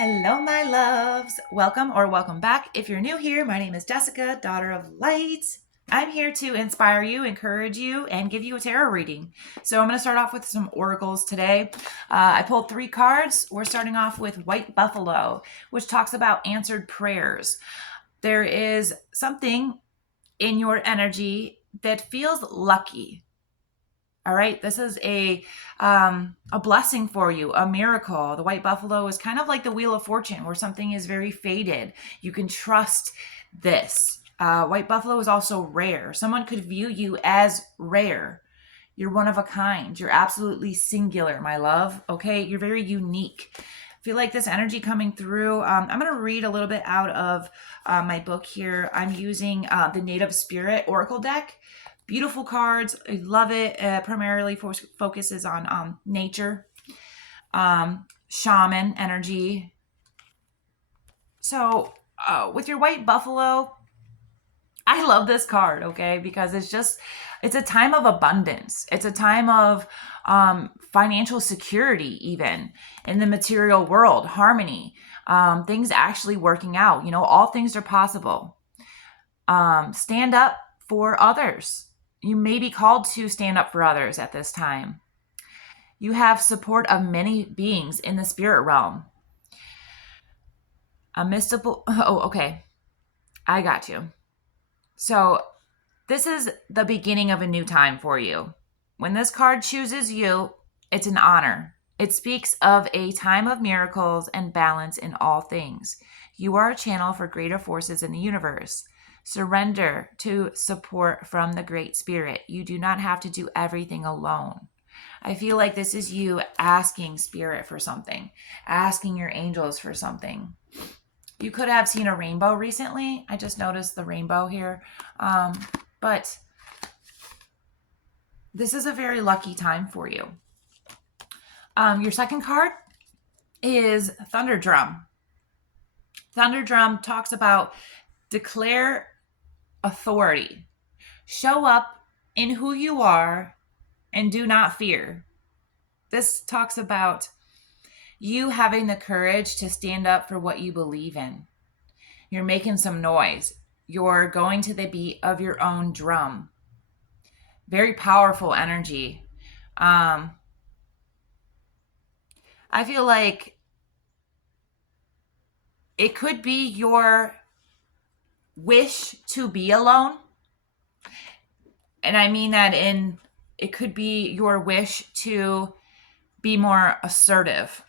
Hello, my loves. Welcome or welcome back. If you're new here, my name is Jessica, daughter of light. I'm here to inspire you, encourage you, and give you a tarot reading. So I'm going to start off with some oracles today. I pulled 3 cards. We're starting off with White Buffalo, which talks about answered prayers. There is something in your energy that feels lucky. All right, this is a blessing for you, a miracle. The white buffalo is kind of like the wheel of fortune, where something is very fated. You can trust this. White buffalo is also rare. Someone could view you as rare. You're one of a kind. You're absolutely singular, my love. Okay, you're very unique. I feel like this energy coming through. I'm going to read a little bit out of my book here. I'm using the Native Spirit Oracle deck. Beautiful cards. I love it. Primarily focuses on nature, shaman energy. So with your white buffalo, I love this card, okay? Because it's a time of abundance. It's a time of financial security, even in the material world, harmony, things actually working out. You know, all things are possible. Stand up for others. You may be called to stand up for others at this time. You have support of many beings in the spirit realm. A mystical... Oh, okay. I got you. So this is the beginning of a new time for you. When this card chooses you, it's an honor. It speaks of a time of miracles and balance in all things. You are a channel for greater forces in the universe. Surrender to support from the Great Spirit. You do not have to do everything alone. I feel like this is you asking Spirit for something, asking your angels for something. You could have seen a rainbow recently. I just noticed the rainbow here. But this is a very lucky time for you. Your second card is Thunder Drum. Thunder Drum talks about declare authority. Show up in who you are and do not fear. This talks about you having the courage to stand up for what you believe in. You're making some noise. You're going to the beat of your own drum. Very powerful energy. I feel like it could be your wish to be alone. And I mean that it could be your wish to be more assertive.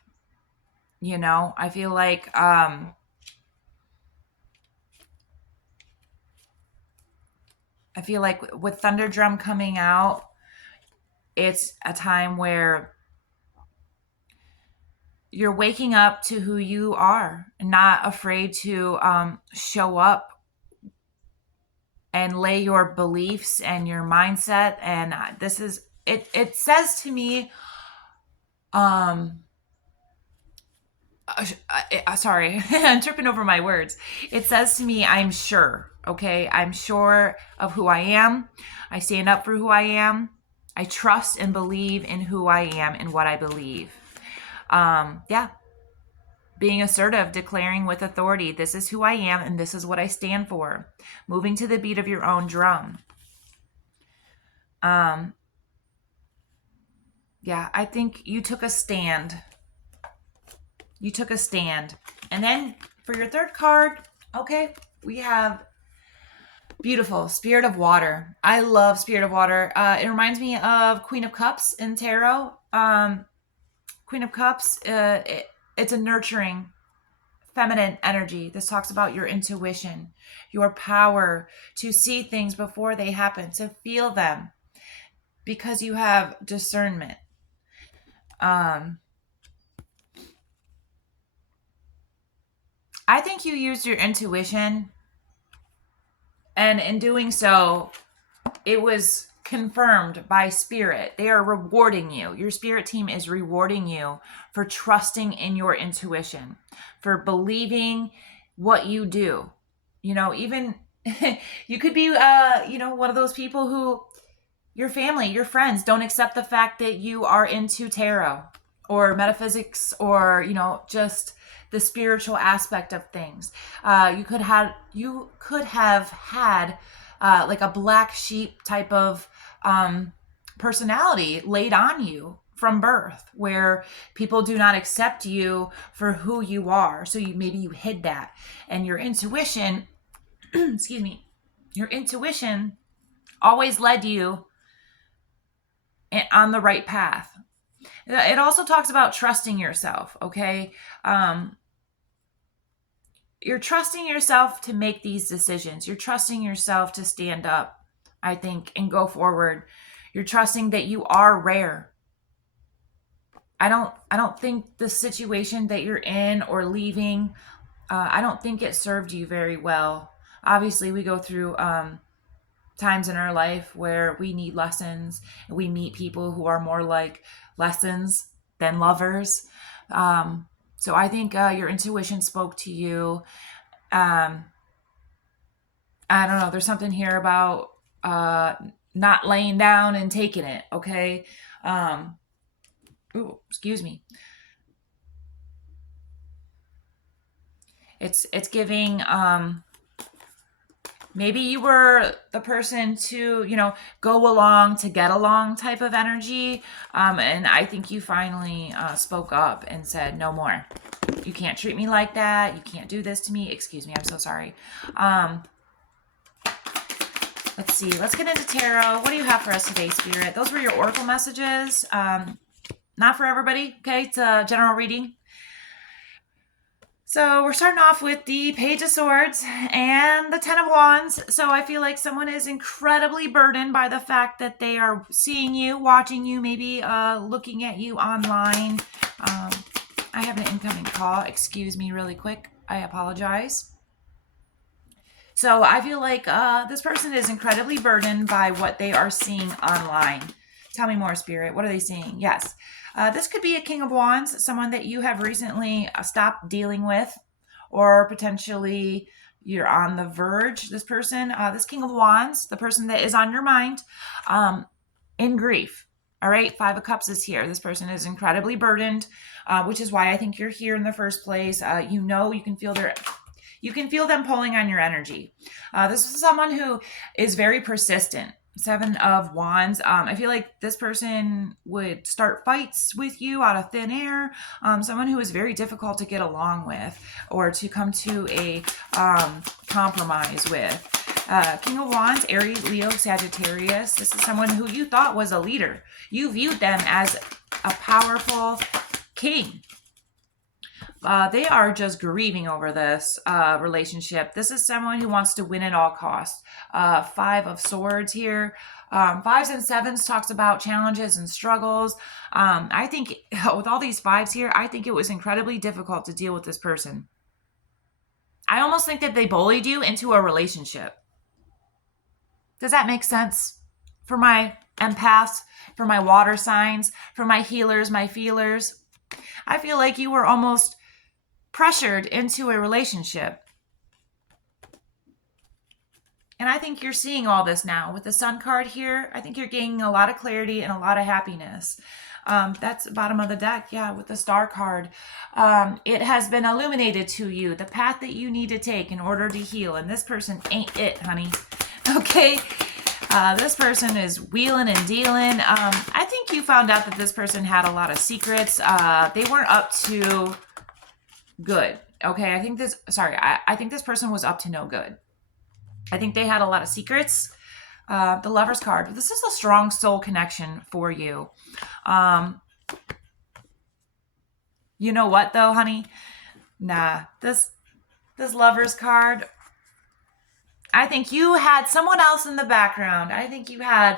You know, I feel like with Thunder Drum coming out, it's a time where you're waking up to who you are, not afraid to show up and lay your beliefs and your mindset. And this is it. It says to me, sorry, I'm tripping over my words. It says to me, I'm sure. Okay, I'm sure of who I am. I stand up for who I am. I trust and believe in who I am and what I believe. Yeah. Being assertive, declaring with authority, this is who I am and this is what I stand for. Moving to the beat of your own drum. Yeah, I think you took a stand. You took a stand. And then for your third card, okay, we have beautiful Spirit of Water. I love Spirit of Water. It reminds me of Queen of Cups in tarot. Queen of Cups, it's a nurturing, feminine energy. This talks about your intuition, your power to see things before they happen, to feel them, because you have discernment. I think you used your intuition, and in doing so, it was confirmed by Spirit. They are rewarding you. Your Spirit team is rewarding you for trusting in your intuition, for believing what you do. You know, even you could be, one of those people who your family, your friends don't accept the fact that you are into tarot or metaphysics, or just the spiritual aspect of things. You could have had like a black sheep type of personality laid on you from birth, where people do not accept you for who you are. So maybe you hid that, and your intuition, excuse me, your intuition always led you on the right path. It also talks about trusting yourself, okay? You're trusting yourself to make these decisions. You're trusting yourself to stand up, I think, and go forward. You're trusting that you are rare. I don't think the situation that you're in or leaving, I don't think it served you very well. Obviously, we go through times in our life where we need lessons, and we meet people who are more like lessons than lovers. So I think your intuition spoke to you. I don't know. There's something here about not laying down and taking it. Okay. Ooh, excuse me. It's giving. Maybe you were the person to, go along to get along type of energy. And I think you finally spoke up and said, no more. You can't treat me like that. You can't do this to me. Excuse me. I'm so sorry. Let's see. Let's get into tarot. What do you have for us today, Spirit? Those were your oracle messages. Not for everybody. Okay. It's a general reading. So we're starting off with the Page of Swords and the Ten of Wands. So I feel like someone is incredibly burdened by the fact that they are seeing you, watching you, maybe looking at you online. I have an incoming call. Excuse me really quick. I apologize. So I feel like this person is incredibly burdened by what they are seeing online. Tell me more, Spirit. What are they seeing? Yes. This could be a King of Wands, someone that you have recently stopped dealing with, or potentially you're on the verge. This person, this King of Wands, the person that is on your mind, in grief. All right. 5 of Cups is here. This person is incredibly burdened, which is why I think you're here in the first place. You can feel you can feel them pulling on your energy. This is someone who is very persistent. 7 of Wands. I feel like this person would start fights with you out of thin air. Someone who is very difficult to get along with or to come to a compromise with. King of Wands, Aries, Leo, Sagittarius. This is someone who you thought was a leader. You viewed them as a powerful king. They are just grieving over this relationship. This is someone who wants to win at all costs. 5 of Swords here. 5s and 7s talks about challenges and struggles. I think with all these 5s here, I think it was incredibly difficult to deal with this person. I almost think that they bullied you into a relationship. Does that make sense? For my empaths, for my water signs, for my healers, my feelers, I feel like you were almost pressured into a relationship. And I think you're seeing all this now. With the Sun card here, I think you're gaining a lot of clarity and a lot of happiness. That's the bottom of the deck, yeah, with the Star card. It has been illuminated to you, the path that you need to take in order to heal. And this person ain't it, honey. Okay? This person is wheeling and dealing. I think you found out that this person had a lot of secrets. They weren't up to good. Okay, I think this person was up to no good. I think they had a lot of secrets. The Lover's card. This is a strong soul connection for you. You know what though, honey? Nah, this Lover's card, I think you had someone else in the background. I think you had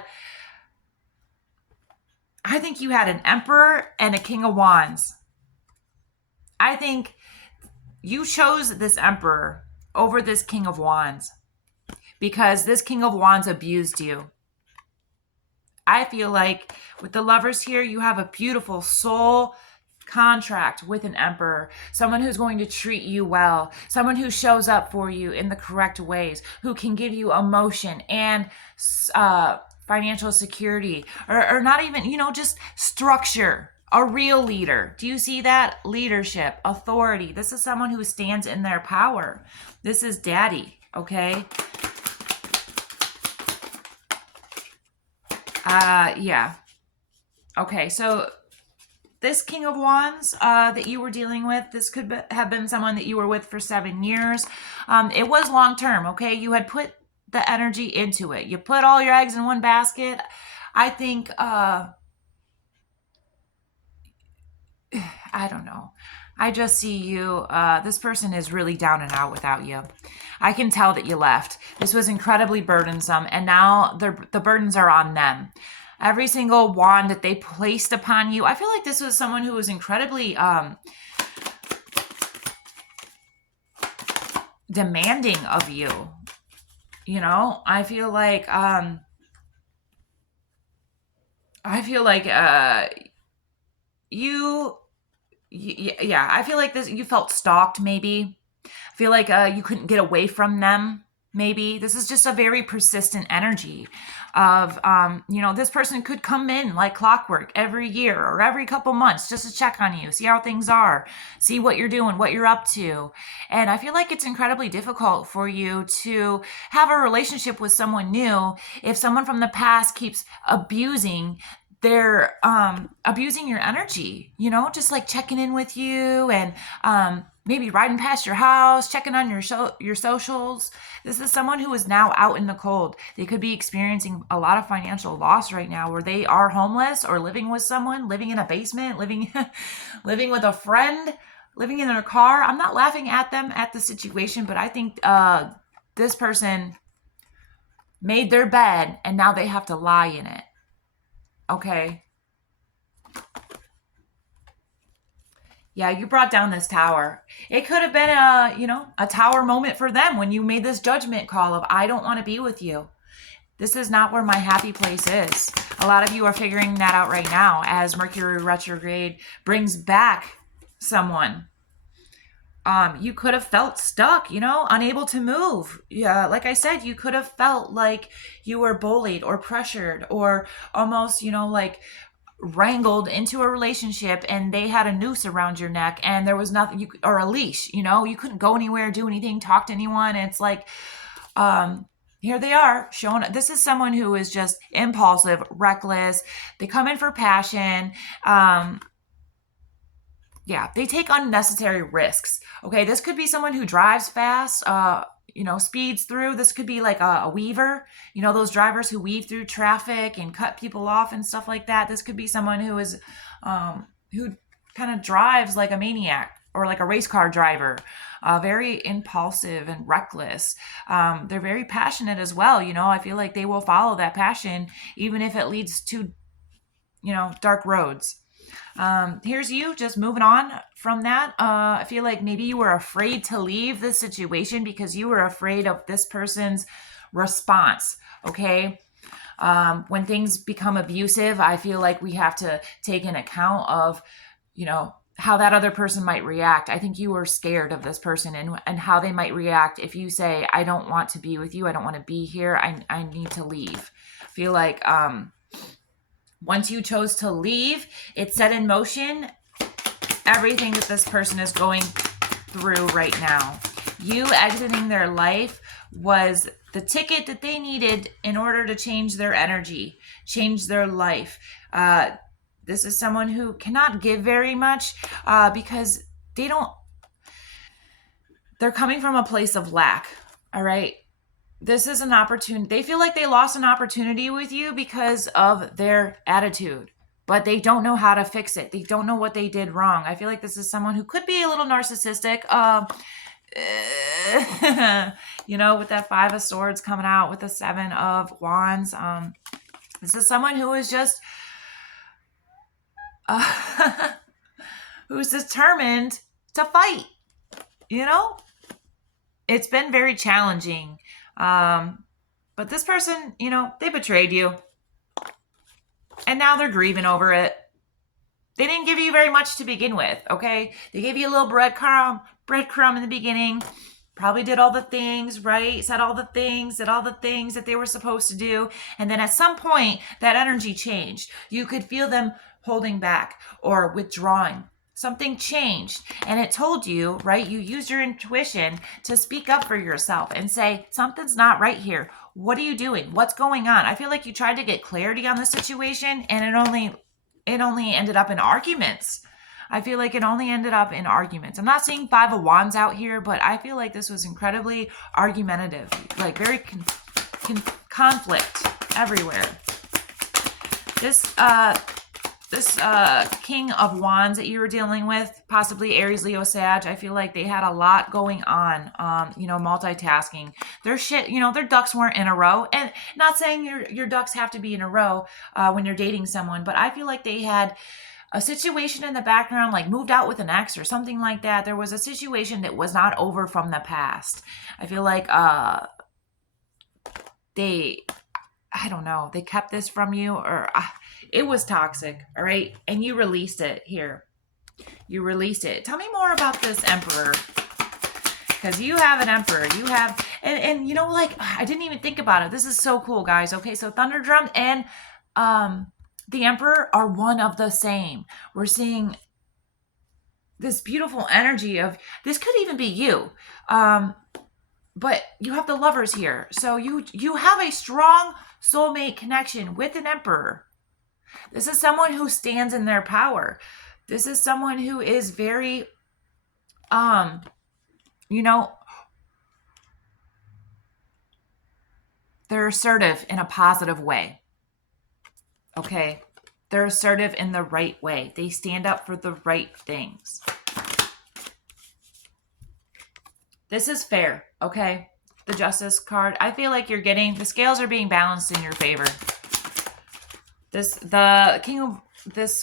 an Emperor and a King of Wands. I think you chose this Emperor over this King of Wands because this King of Wands abused you. I feel like with the Lovers here, you have a beautiful soul contract with an Emperor, someone who's going to treat you well, someone who shows up for you in the correct ways, who can give you emotion and financial security, or not even, just structure. A real leader. Do you see that? Leadership, authority. This is someone who stands in their power. This is daddy, okay? Yeah. Okay, so this King of Wands that you were dealing with, this could have been someone that you were with for 7 years. It was long term, okay? You had put the energy into it. You put all your eggs in one basket. I think, I don't know. I just see you, this person is really down and out without you. I can tell that you left. This was incredibly burdensome, and now the burdens are on them. Every single wand that they placed upon you, I feel like this was someone who was incredibly demanding of you. You know, I feel like yeah, I feel like this, you felt stalked maybe. I feel like you couldn't get away from them maybe. This is just a very persistent energy of, this person could come in like clockwork every year or every couple months just to check on you, see how things are, see what you're doing, what you're up to. And I feel like it's incredibly difficult for you to have a relationship with someone new if someone from the past keeps they're abusing your energy, just like checking in with you and maybe riding past your house, checking on your socials. This is someone who is now out in the cold. They could be experiencing a lot of financial loss right now, where they are homeless or living with someone, living in a basement, living with a friend, living in their car. I'm not laughing at them at the situation, but I think this person made their bed and now they have to lie in it. Okay. Yeah, you brought down this tower. It could have been a tower moment for them when you made this judgment call of, I don't want to be with you. This is not where my happy place is. A lot of you are figuring that out right now as Mercury retrograde brings back someone. You could have felt stuck, unable to move. Yeah, like I said, you could have felt like you were bullied or pressured or almost, like wrangled into a relationship and they had a noose around your neck and there was nothing or a leash, you couldn't go anywhere, do anything, talk to anyone. And it's like, here they are showing. This is someone who is just impulsive, reckless. They come in for passion. Yeah, they take unnecessary risks. Okay, this could be someone who drives fast, speeds through. This could be like a weaver, those drivers who weave through traffic and cut people off and stuff like that. This could be someone who is, who kind of drives like a maniac or like a race car driver, very impulsive and reckless. They're very passionate as well. I feel like they will follow that passion, even if it leads to, dark roads. Here's you just moving on from that. I feel like maybe you were afraid to leave this situation because you were afraid of this person's response. Okay. When things become abusive, I feel like we have to take an account of, how that other person might react. I think you were scared of this person and how they might react if you say, I don't want to be with you. I don't want to be here. I need to leave. I feel like, once you chose to leave, it set in motion everything that this person is going through right now. You exiting their life was the ticket that they needed in order to change their energy, change their life. This is someone who cannot give very much because they're coming from a place of lack. All right. This is an opportunity. They feel like they lost an opportunity with you because of their attitude, but they don't know how to fix it. They don't know what they did wrong. I feel like this is someone who could be a little narcissistic, with that 5 of Swords coming out with the 7 of Wands. This is someone who is just, who's determined to fight, It's been very challenging. But this person, they betrayed you. And now they're grieving over it. They didn't give you very much to begin with, okay? They gave you a little breadcrumb in the beginning. Probably did all the things, right? Said all the things, did all the things that they were supposed to do. And then at some point, that energy changed. You could feel them holding back or withdrawing. Something changed and it told you, right? You used your intuition to speak up for yourself and say, something's not right here. What are you doing? What's going on? I feel like you tried to get clarity on the situation and it only ended up in arguments. I feel like it only ended up in arguments. I'm not seeing Five of Wands out here, but I feel like this was incredibly argumentative, like very conflict everywhere. This King of Wands that you were dealing with, possibly Aries, Leo, Sag, I feel like they had a lot going on, multitasking. Their ducks weren't in a row. And not saying your ducks have to be in a row when you're dating someone, but I feel like they had a situation in the background, like moved out with an ex or something like that. There was a situation that was not over from the past. I feel like they kept this from you, or it was toxic, all right? And you released it here. You released it. Tell me more about this Emperor, because you have an Emperor. You have, and I didn't even think about it. This is so cool, guys. Okay, so Thunder Drum and the Emperor are one of the same. We're seeing this beautiful energy of, this could even be you. But you have the Lovers here. So you have a strong soulmate connection with an Emperor. This is someone who stands in their power. This is someone who is very, they're assertive in a positive way. Okay? They're assertive in the right way. They stand up for the right things. This is fair, okay? The Justice card. I feel like the scales are being balanced in your favor. This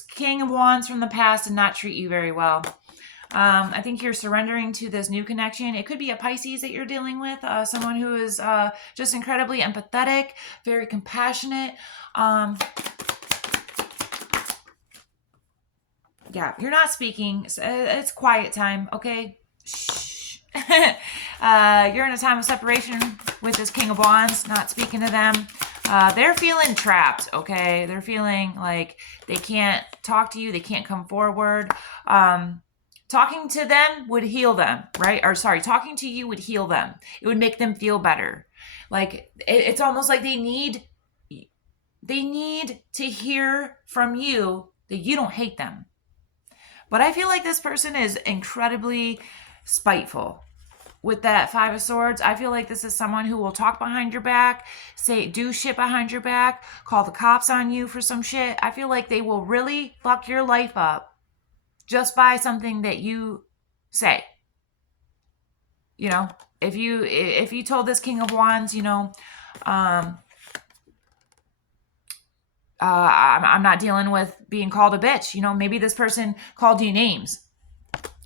King of Wands from the past did not treat you very well. I think you're surrendering to this new connection. It could be a Pisces that you're dealing with, someone who is just incredibly empathetic, very compassionate. Yeah, you're not speaking. It's quiet time, okay? Shh. You're in a time of separation with this King of Wands, not speaking to them. They're feeling trapped, okay? They're feeling like they can't talk to you. They can't come forward. Talking to them would heal them, right? Or sorry, talking to you would heal them. It would make them feel better. Like, it's almost like they need to hear from you that you don't hate them. But I feel like this person is incredibly spiteful. With that Five of Swords, I feel like this is someone who will talk behind your back, do shit behind your back, call the cops on you for some shit. I feel like they will really fuck your life up just by something that you say. If you told this King of Wands, I'm not dealing with being called a bitch. Maybe this person called you names.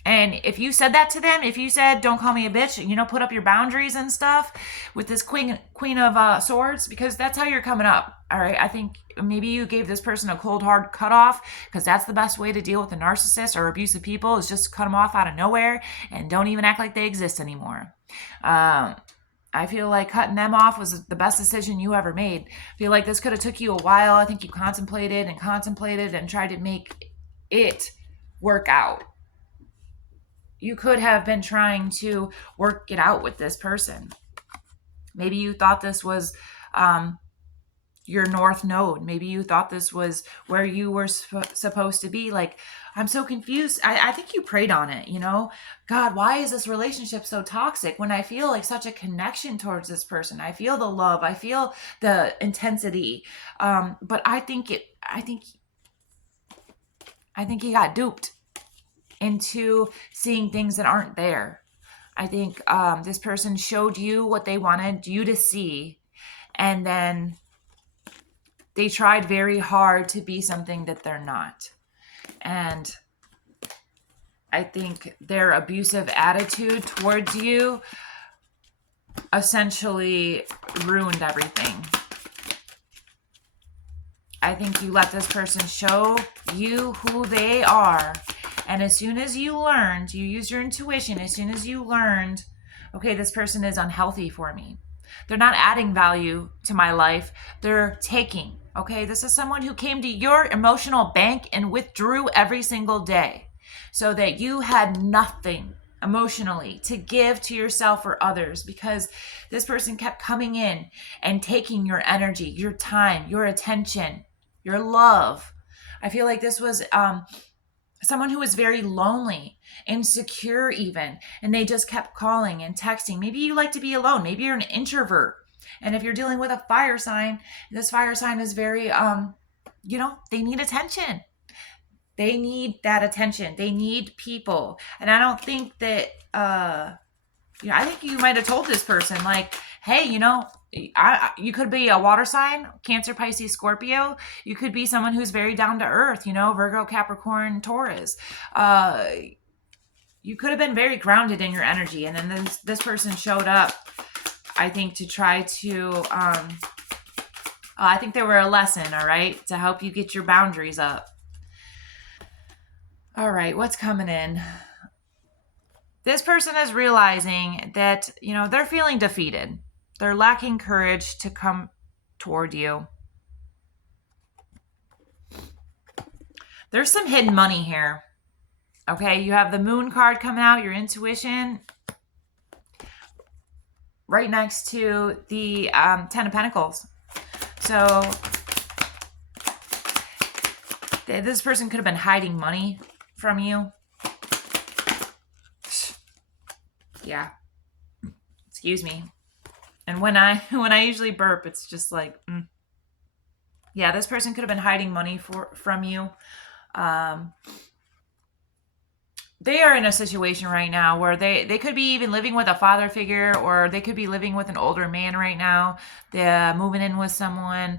And if you said that to them, if you said, don't call me a bitch, put up your boundaries and stuff with this Queen of Swords, because that's how you're coming up. All right. I think maybe you gave this person a cold, hard cutoff, because that's the best way to deal with a narcissist or abusive people, is just cut them off out of nowhere and don't even act like they exist anymore. I feel like cutting them off was the best decision you ever made. I feel like this could have took you a while. I think you contemplated and tried to make it work out. You could have been trying to work it out with this person. Maybe you thought this was your North Node. Maybe you thought this was where you were supposed to be. Like, I'm so confused. I think you prayed on it, God, why is this relationship so toxic when I feel like such a connection towards this person? I feel the love. I feel the intensity. But I think he got duped into seeing things that aren't there. I think this person showed you what they wanted you to see, and then they tried very hard to be something that they're not. And I think their abusive attitude towards you essentially ruined everything. I think you let this person show you who they are. And as soon as you learned, you use your intuition, as soon as you learned, okay, this person is unhealthy for me. They're not adding value to my life. They're taking. Okay, this is someone who came to your emotional bank and withdrew every single day so that you had nothing emotionally to give to yourself or others, because this person kept coming in and taking your energy, your time, your attention, your love. I feel like this was someone who was very lonely, insecure even, and they just kept calling and texting. Maybe you like to be alone. Maybe you're an introvert. And if you're dealing with a fire sign, this fire sign is very they need attention. They need that attention. They need people. And I don't think that I think you might have told this person, like, hey, you could be a water sign, Cancer, Pisces, Scorpio. You could be someone who's very down to earth, Virgo, Capricorn, Taurus. You could have been very grounded in your energy. And then this person showed up, I think, to try to, I think they were a lesson, all right, to help you get your boundaries up. All right, what's coming in? This person is realizing that, they're feeling defeated. They're lacking courage to come toward you. There's some hidden money here. Okay, you have the Moon card coming out, your intuition, right next to the Ten of Pentacles. So this person could have been hiding money from you. Yeah. Excuse me. And when I usually burp, it's just like, yeah, this person could have been hiding money from you. They are in a situation right now where they could be even living with a father figure, or they could be living with an older man right now. They're moving in with someone.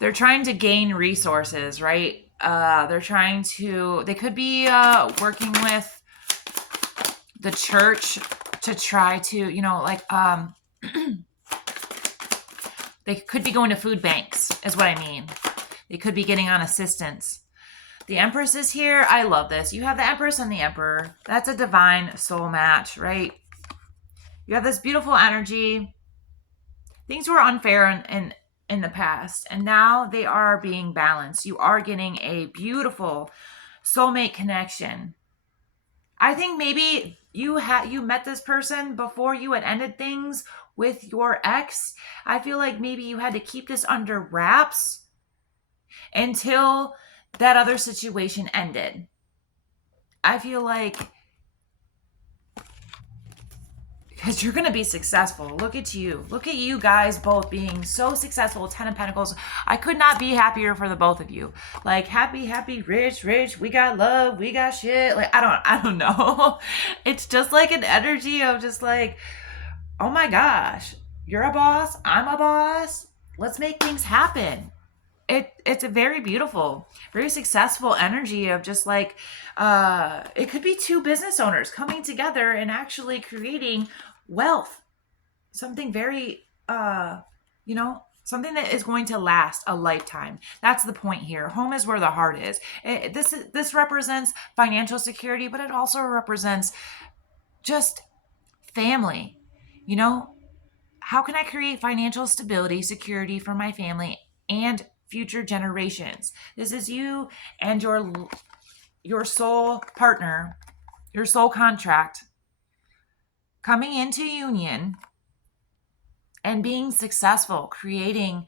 They're trying to gain resources, right? They could be working with the church to try to, they could be going to food banks, is what I mean. They could be getting on assistance. The Empress is here. I love this. You have the Empress and the Emperor. That's a divine soul match, right? You have this beautiful energy. Things were unfair in the past, and now they are being balanced. You are getting a beautiful soulmate connection. I think maybe you met this person before you had ended things with your ex. I feel like maybe you had to keep this under wraps until that other situation ended. I feel like, because you're going to be successful. Look at you. Look at you guys both being so successful. Ten of Pentacles. I could not be happier for the both of you. Like, happy, rich. We got love. We got shit. Like, I don't know. It's just like an energy of just like, oh my gosh, you're a boss. I'm a boss. Let's make things happen. It's a very beautiful, very successful energy of just like, it could be two business owners coming together and actually creating wealth. Something very, something that is going to last a lifetime. That's the point here. Home is where the heart is. This represents financial security, but it also represents just family. How can I create financial stability, security for my family and future generations? This is you and your soul partner, your soul contract coming into union and being successful, creating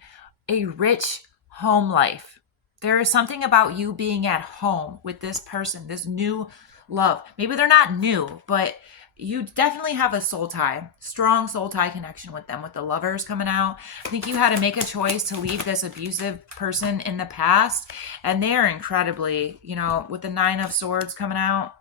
a rich home life. There is something about you being at home with this person, this new love. Maybe they're not new, but you definitely have a soul tie, strong soul tie connection with them, with the Lovers coming out. I think you had to make a choice to leave this abusive person in the past, and they're incredibly, with the Nine of Swords coming out.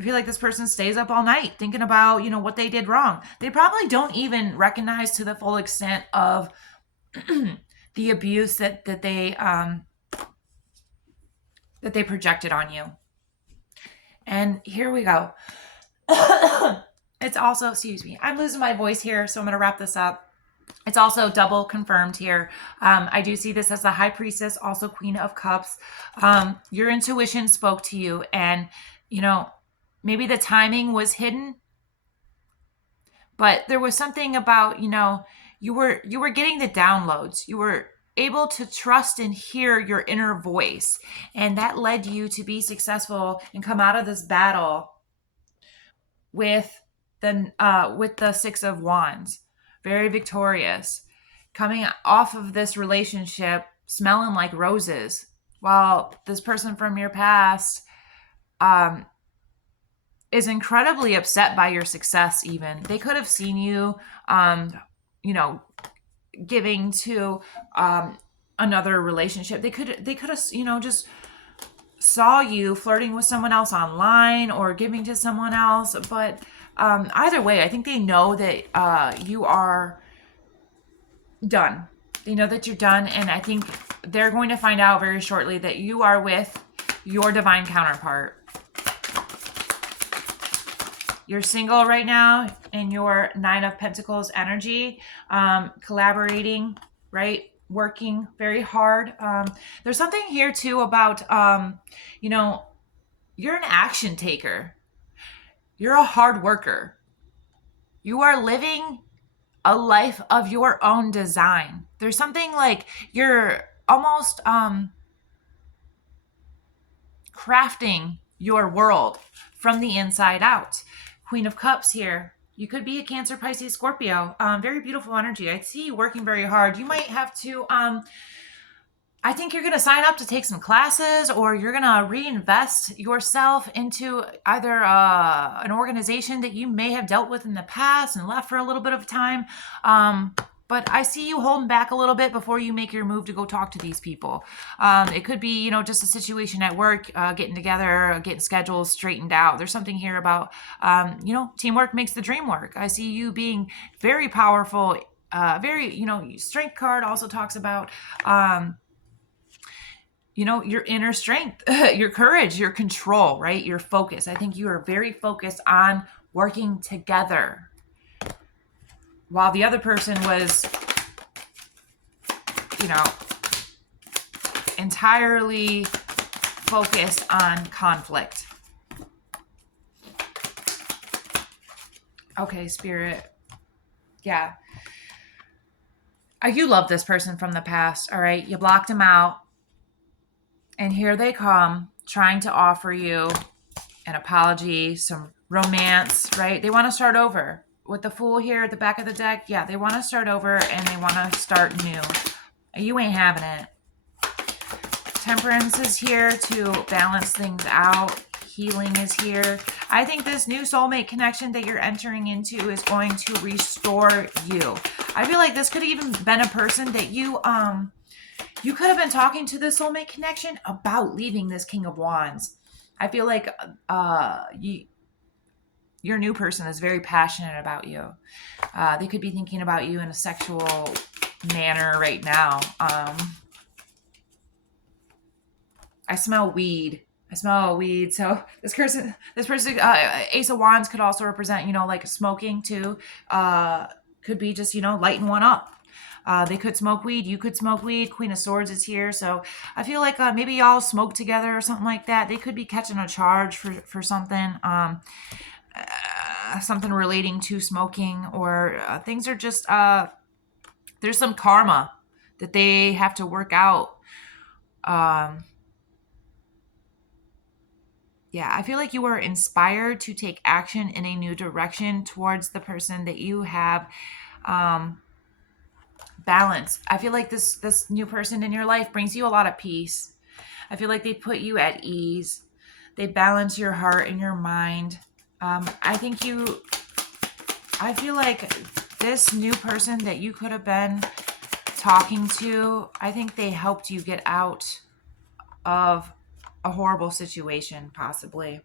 I feel like this person stays up all night thinking about, what they did wrong. They probably don't even recognize to the full extent of the abuse that they projected on you. And here we go. It's also, excuse me, I'm losing my voice here, so I'm going to wrap this up. It's also double confirmed here. I do see this as the High Priestess, also Queen of Cups. Your intuition spoke to you, and, maybe the timing was hidden, But there was something about, you were getting the downloads. You were able to trust and hear your inner voice, and that led you to be successful and come out of this battle with the Six of Wands, very victorious, coming off of this relationship smelling like roses, while this person from your past um, is incredibly upset by your success. Even they could have seen you, you know, giving to another relationship. They could have, just saw you flirting with someone else online or giving to someone else. But either way, I think they know that you are done. They know that you're done, and I think they're going to find out very shortly that you are with your divine counterpart. You're single right now in your Nine of Pentacles energy, collaborating, right? Working very hard. There's something here too about, you're an action taker. You're a hard worker. You are living a life of your own design. There's something like you're almost crafting your world from the inside out. Queen of Cups here. You could be a Cancer, Pisces, Scorpio. Very beautiful energy. I see you working very hard. You might have to, I think you're going to sign up to take some classes, or you're going to reinvest yourself into either an organization that you may have dealt with in the past and left for a little bit of time. But I see you holding back a little bit before you make your move to go talk to these people. It could be, just a situation at work, getting together, getting schedules straightened out. There's something here about, teamwork makes the dream work. I see you being very powerful, strength card also talks about, your inner strength, your courage, your control, right? Your focus. I think you are very focused on working together, while the other person was, entirely focused on conflict. Okay, Spirit. Yeah. You love this person from the past, all right? You blocked them out. And here they come, trying to offer you an apology, some romance, right? They want to start over. With the Fool here at the back of the deck, yeah, they want to start over and they want to start new. You ain't having it. Temperance is here to balance things out. Healing is here. I think this new soulmate connection that you're entering into is going to restore you. I feel like this could have even been a person that you could have been talking to the soulmate connection about leaving this King of Wands. I feel like your new person is very passionate about you. They could be thinking about you in a sexual manner right now. I smell weed. So this person, Ace of Wands could also represent, like smoking too. Could be just, lighting one up. They could smoke weed. You could smoke weed. Queen of Swords is here. So I feel like maybe y'all smoke together or something like that. They could be catching a charge for something. Something relating to smoking, or things are just, there's some karma that they have to work out. Yeah, I feel like you are inspired to take action in a new direction towards the person that you have balance. I feel like this new person in your life brings you a lot of peace. I feel like they put you at ease. They balance your heart and your mind. I feel like this new person that you could have been talking to, I think they helped you get out of a horrible situation, possibly.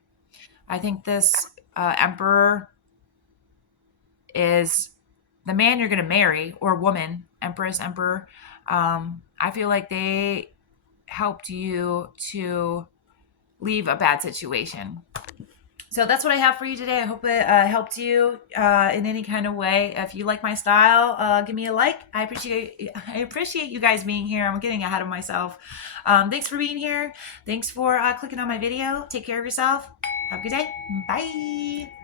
I think this Emperor is the man you're going to marry, or woman, Empress, Emperor. I feel like they helped you to leave a bad situation. So that's what I have for you today. I hope it helped you in any kind of way. If you like my style, give me a like. I appreciate you guys being here. I'm getting ahead of myself. Thanks for being here. Thanks for clicking on my video. Take care of yourself. Have a good day. Bye.